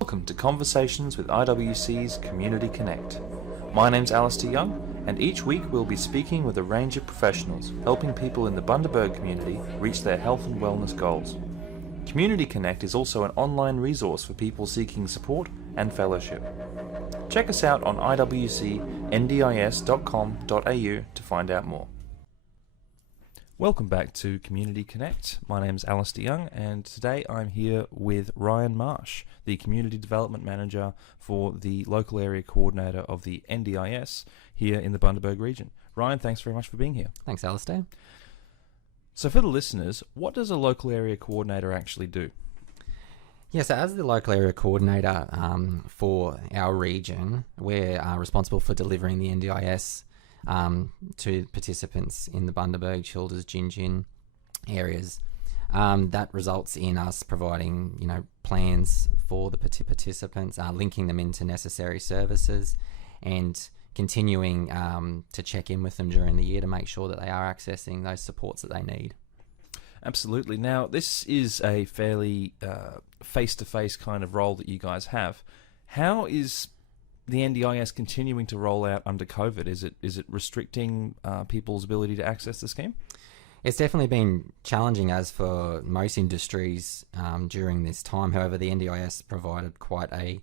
Welcome to Conversations with IWC's Community Connect. My name's Alistair Young, and each week we'll be speaking with a range of professionals, helping people in the Bundaberg community reach their health and wellness goals. Community Connect is also an online resource for people seeking support and fellowship. Check us out on iwcndis.com.au to find out more. Welcome back to Community Connect. My name's Alistair Young, and today I'm here with Ryan Marsh, the Community Development Manager for the local area coordinator of the NDIS here in the Bundaberg region. Ryan, thanks very much for being here. Thanks, Alistair. So for the listeners, what does a local area coordinator actually do? Yeah, so as the local area coordinator for our region, we're responsible for delivering the NDIS to participants in the Bundaberg, Childers, Gin areas. That results in us providing, plans for the participants, linking them into necessary services, and continuing to check in with them during the year to make sure that they are accessing those supports that they need. Absolutely. Now, this is a fairly face-to-face kind of role that you guys have. How is the NDIS continuing to roll out under COVID? Is it restricting people's ability to access the scheme? It's definitely been challenging, as for most industries during this time. However, the NDIS provided quite a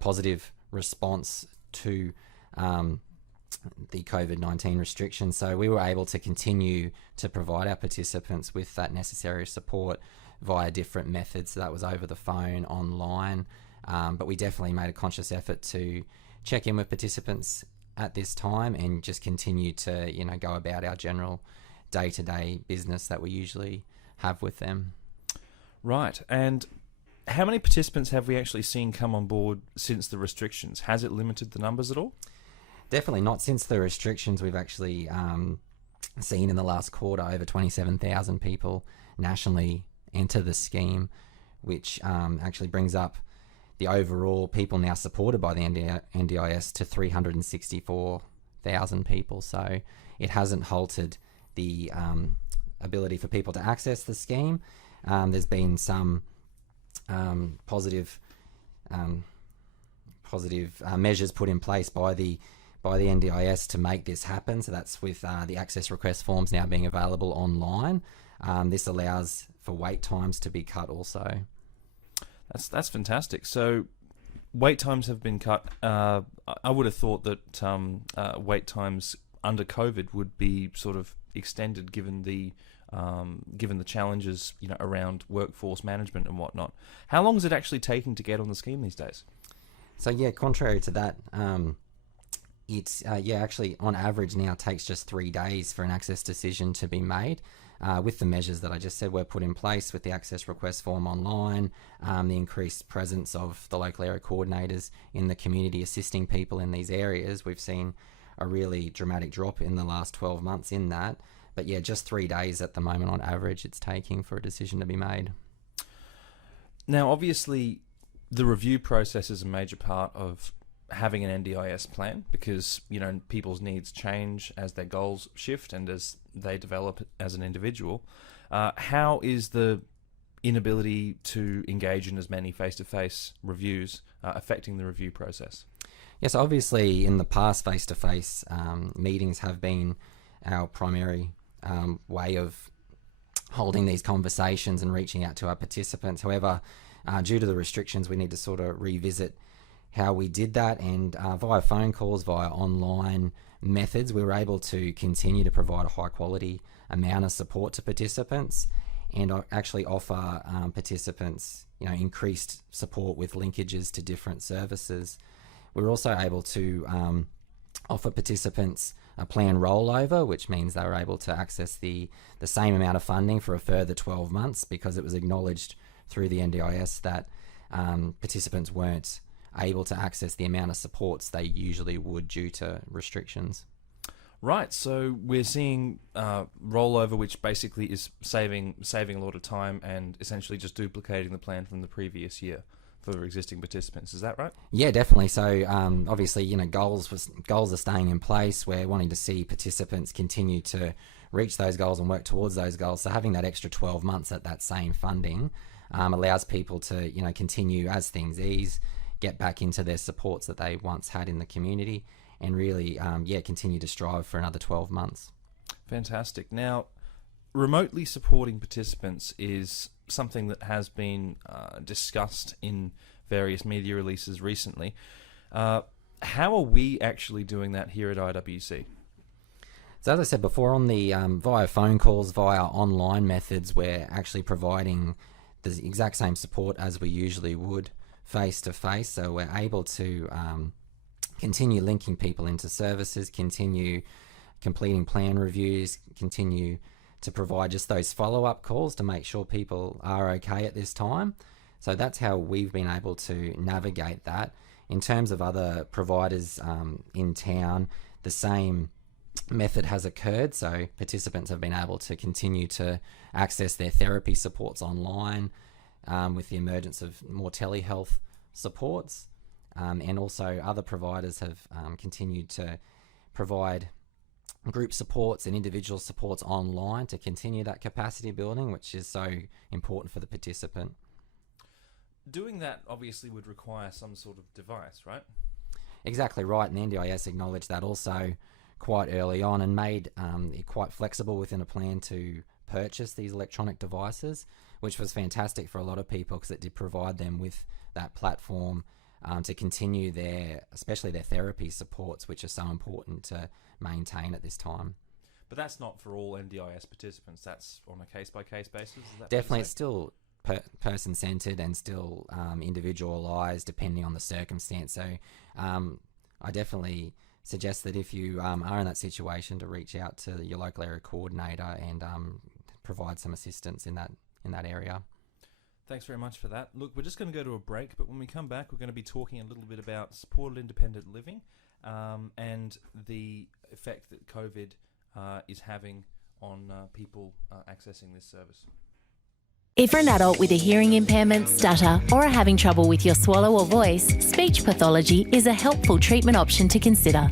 positive response to the COVID-19 restrictions. So we were able to continue to provide our participants with that necessary support via different methods. So that was over the phone, online, but we definitely made a conscious effort to check in with participants at this time and just continue to, go about our general day-to-day business that we usually have with them. Right. And how many participants have we actually seen come on board since the restrictions? Has it limited the numbers at all? Definitely not. Since the restrictions, we've actually seen in the last quarter over 27,000 people nationally enter the scheme, which actually brings up the overall people now supported by the NDIS to 364,000 people. So it hasn't halted the ability for people to access the scheme. There's been some positive measures put in place by the NDIS to make this happen. So that's with the access request forms now being available online. This allows for wait times to be cut also. That's fantastic. So wait times have been cut. I would have thought that wait times under COVID would be sort of extended, given the challenges around workforce management and whatnot. How long is it actually taking to get on the scheme these days? So yeah, contrary to that, it's actually on average now takes just 3 days for an access decision to be made. With the measures that I just said were put in place, with the access request form online, the increased presence of the local area coordinators in the community assisting people in these areas, we've seen a really dramatic drop in the last 12 months in that. But yeah, just 3 days at the moment on average it's taking for a decision to be made. Now, obviously, the review process is a major part of having an NDIS plan, because people's needs change as their goals shift and as they develop as an individual. How is the inability to engage in as many face-to-face reviews affecting the review process? Yes, obviously in the past, face-to-face meetings have been our primary way of holding these conversations and reaching out to our participants. However, due to the restrictions, we need to sort of revisit how we did that, and via phone calls, via online methods, we were able to continue to provide a high quality amount of support to participants, and actually offer participants increased support with linkages to different services. We were also able to offer participants a plan rollover, which means they were able to access the same amount of funding for a further 12 months, because it was acknowledged through the NDIS that participants weren't able to access the amount of supports they usually would due to restrictions. Right, so we're seeing rollover, which basically is saving a lot of time and essentially just duplicating the plan from the previous year for existing participants. Is that right? Yeah, definitely. So obviously, goals are staying in place. We're wanting to see participants continue to reach those goals and work towards those goals. So having that extra 12 months at that same funding allows people to, continue as things ease, get back into their supports that they once had in the community, and really, continue to strive for another 12 months. Fantastic. Now, remotely supporting participants is something that has been discussed in various media releases recently. How are we actually doing that here at IWC? So as I said before, on the via phone calls, via online methods, we're actually providing the exact same support as we usually would face to face. So we're able to continue linking people into services, continue completing plan reviews, continue to provide just those follow-up calls to make sure people are okay at this time. So that's how we've been able to navigate that. In terms of other providers in town, the same method has occurred. So participants have been able to continue to access their therapy supports online with the emergence of more telehealth supports. And also other providers have continued to provide group supports and individual supports online to continue that capacity building, which is so important for the participant. Doing that obviously would require some sort of device, right? Exactly right, and the NDIS acknowledged that also quite early on and made it quite flexible within a plan to purchase these electronic devices, which was fantastic for a lot of people because it did provide them with that platform to continue especially their therapy supports, which are so important to maintain at this time. But that's not for all NDIS participants. That's on a case-by-case basis? Is that Definitely, it's still person-centered and still individualised depending on the circumstance. So I definitely suggest that if you are in that situation, to reach out to your local area coordinator and provide some assistance in that area. Thanks very much for that. Look, we're just going to go to a break, but when we come back, we're going to be talking a little bit about supported independent living and the effect that COVID is having on people accessing this service. If you're an adult with a hearing impairment, stutter, or are having trouble with your swallow or voice, speech pathology is a helpful treatment option to consider.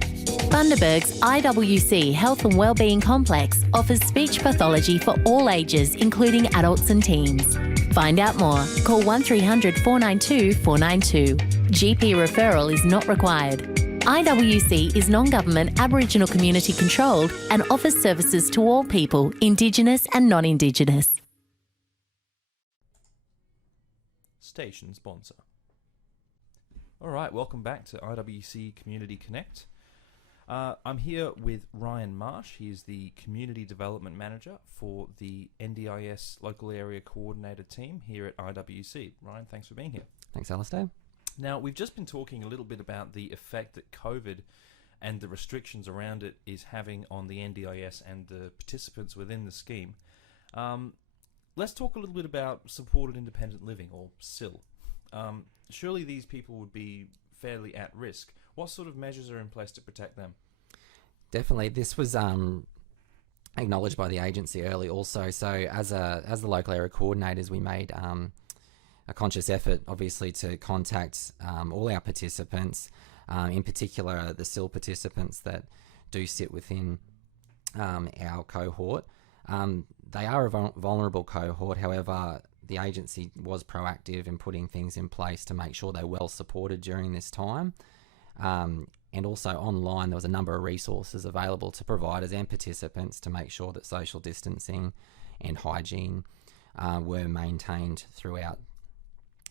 Bundaberg's IWC Health and Wellbeing Complex offers speech pathology for all ages, including adults and teens. Find out more. Call 1300 492 492. GP referral is not required. IWC is non-government Aboriginal community controlled and offers services to all people, Indigenous and non-Indigenous. Station sponsor. All right, welcome back to IWC Community Connect. I'm here with Ryan Marsh. He is the Community Development Manager for the NDIS Local Area Coordinator team here at IWC. Ryan, thanks for being here. Thanks, Alistair. Now, we've just been talking a little bit about the effect that COVID and the restrictions around it is having on the NDIS and the participants within the scheme. Let's talk a little bit about supported independent living, or SIL. Surely these people would be fairly at risk. What sort of measures are in place to protect them? Definitely. This was acknowledged by the agency early also. So as the local area coordinators, we made a conscious effort, obviously, to contact all our participants, in particular the SIL participants that do sit within our cohort. They are a vulnerable cohort. However, the agency was proactive in putting things in place to make sure they're well supported during this time. And also online, there was a number of resources available to providers and participants to make sure that social distancing and hygiene were maintained throughout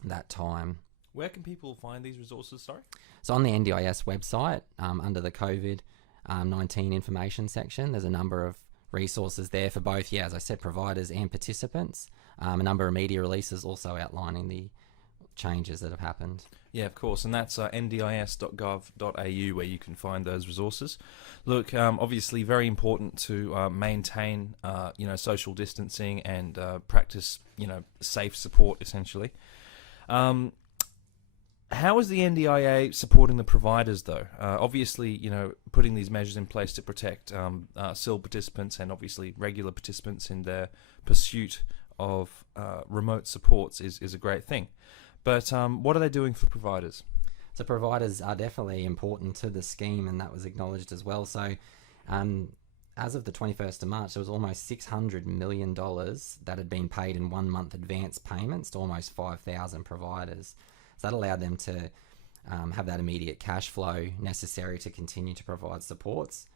that time. Where can people find these resources, sorry? So on the NDIS website, under the COVID-19 information section, there's a number of resources there for both, as I said, providers and participants. A number of media releases also outlining the changes that have happened. Yeah, of course, and that's ndis.gov.au where you can find those resources. Look, obviously very important to maintain, social distancing and practice, safe support, essentially. How is the NDIA supporting the providers, though? Obviously, putting these measures in place to protect SIL participants and obviously regular participants in their pursuit of remote supports is a great thing. But what are they doing for providers? So providers are definitely important to the scheme, and that was acknowledged as well. So as of the 21st of March, there was almost $600 million that had been paid in 1 month advance payments to almost 5,000 providers. So that allowed them to have that immediate cash flow necessary to continue to provide supports.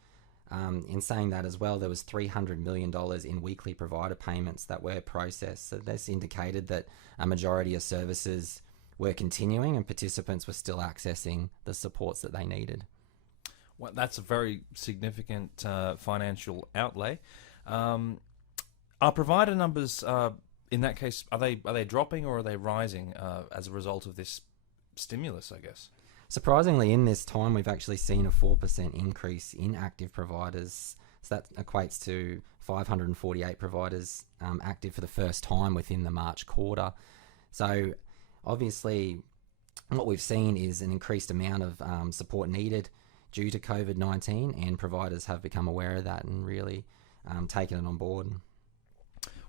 In saying that as well, there was $300 million in weekly provider payments that were processed. So this indicated that a majority of services were continuing and participants were still accessing the supports that they needed. Well, that's a very significant financial outlay. Are provider numbers, in that case, are they dropping or are they rising as a result of this stimulus, I guess? Surprisingly, in this time, we've actually seen a 4% increase in active providers. So that equates to 548 providers active for the first time within the March quarter. So obviously, what we've seen is an increased amount of support needed due to COVID-19, and providers have become aware of that and really taken it on board.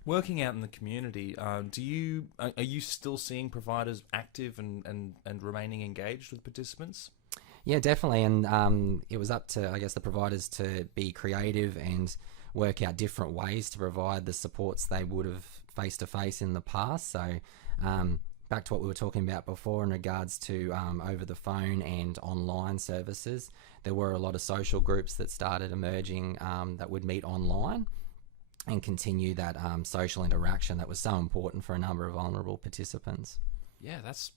Working out in the community, are you still seeing providers active and remaining engaged with participants? Yeah, definitely, and it was up to, I guess, the providers to be creative and work out different ways to provide the supports they would have face-to-face in the past. So back to what we were talking about before in regards to over the phone and online services, there were a lot of social groups that started emerging that would meet online and continue that social interaction that was so important for a number of vulnerable participants. Yeah, that's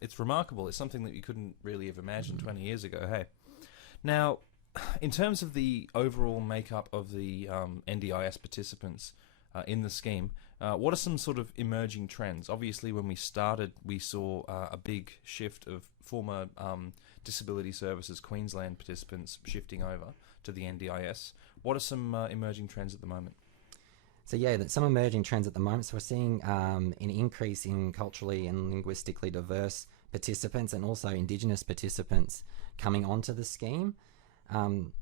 it's remarkable. It's something that you couldn't really have imagined 20 years ago. Hey, now, in terms of the overall makeup of the NDIS participants in the scheme, what are some sort of emerging trends? Obviously, when we started, we saw a big shift of former Disability Services Queensland participants shifting over to the NDIS. What are some emerging trends at the moment? So yeah, some emerging trends at the moment. So we're seeing an increase in culturally and linguistically diverse participants and also Indigenous participants coming onto the scheme. In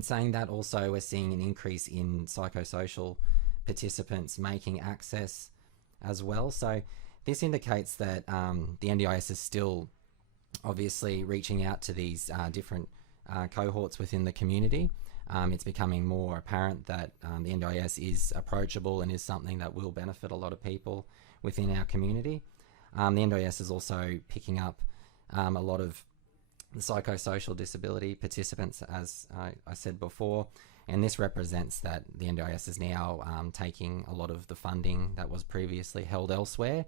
saying that, also we're seeing an increase in psychosocial participants making access as well. So this indicates that the NDIS is still obviously reaching out to these different cohorts within the community. It's becoming more apparent that the NDIS is approachable and is something that will benefit a lot of people within our community. The NDIS is also picking up a lot of the psychosocial disability participants, as I said before, and this represents that the NDIS is now taking a lot of the funding that was previously held elsewhere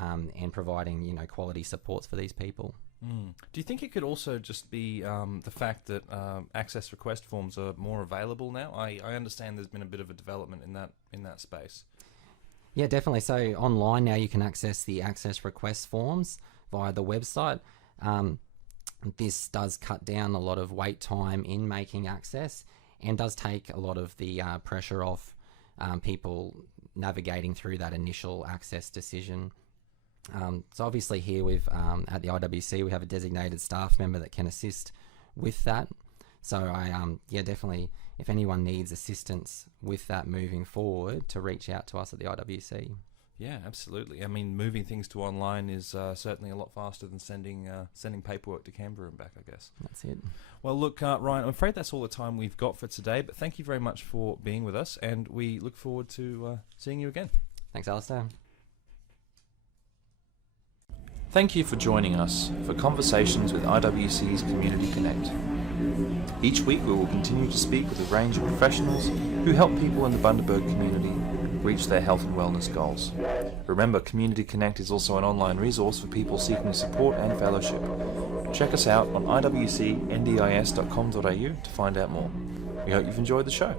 and providing quality supports for these people. Do you think it could also just be the fact that access request forms are more available now? I understand there's been a bit of a development in that space. Yeah, definitely. So online now you can access the access request forms via the website. This does cut down a lot of wait time in making access and does take a lot of the pressure off people navigating through that initial access decision. So obviously here we've at the IWC we have a designated staff member that can assist with that. So I definitely, if anyone needs assistance with that moving forward, to reach out to us at the IWC. Yeah, absolutely. I mean, moving things to online is certainly a lot faster than sending paperwork to Canberra and back, I guess. That's it. Well, look, Ryan, I'm afraid that's all the time we've got for today, but thank you very much for being with us, and we look forward to seeing you again. Thanks, Alistair. Thank you for joining us for Conversations with IWC's Community Connect. Each week we will continue to speak with a range of professionals who help people in the Bundaberg community reach their health and wellness goals. Remember, Community Connect is also an online resource for people seeking support and fellowship. Check us out on iwcndis.com.au to find out more. We hope you've enjoyed the show.